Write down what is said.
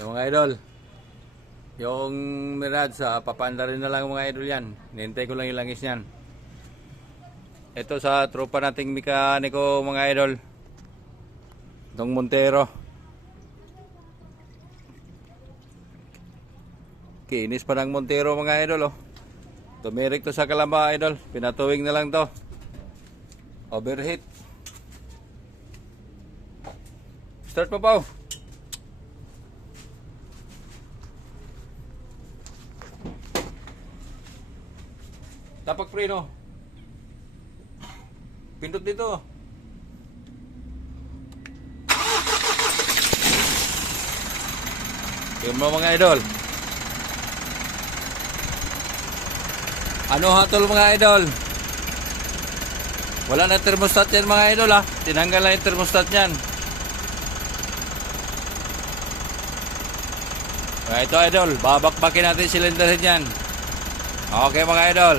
Yung mga idol, yung Mirage, papanda rin na lang mga idol yan. Nintay ko lang yung langis yan. Ito sa tropa nating mekaniko mga idol, itong Montero. Kinis pa ng Montero mga idol, oh. Tumirik to sa kalamba idol, pinatuwing na lang to. Overheat. Start pa po. Tapak preno. Pindot dito. Yung mga idol. Ano hatol mga idol? Wala na thermostat yan mga idol ha. Tinanggal na yung thermostat yan. Ito idol, babakbakin natin cylinder yan. Okay mga idol.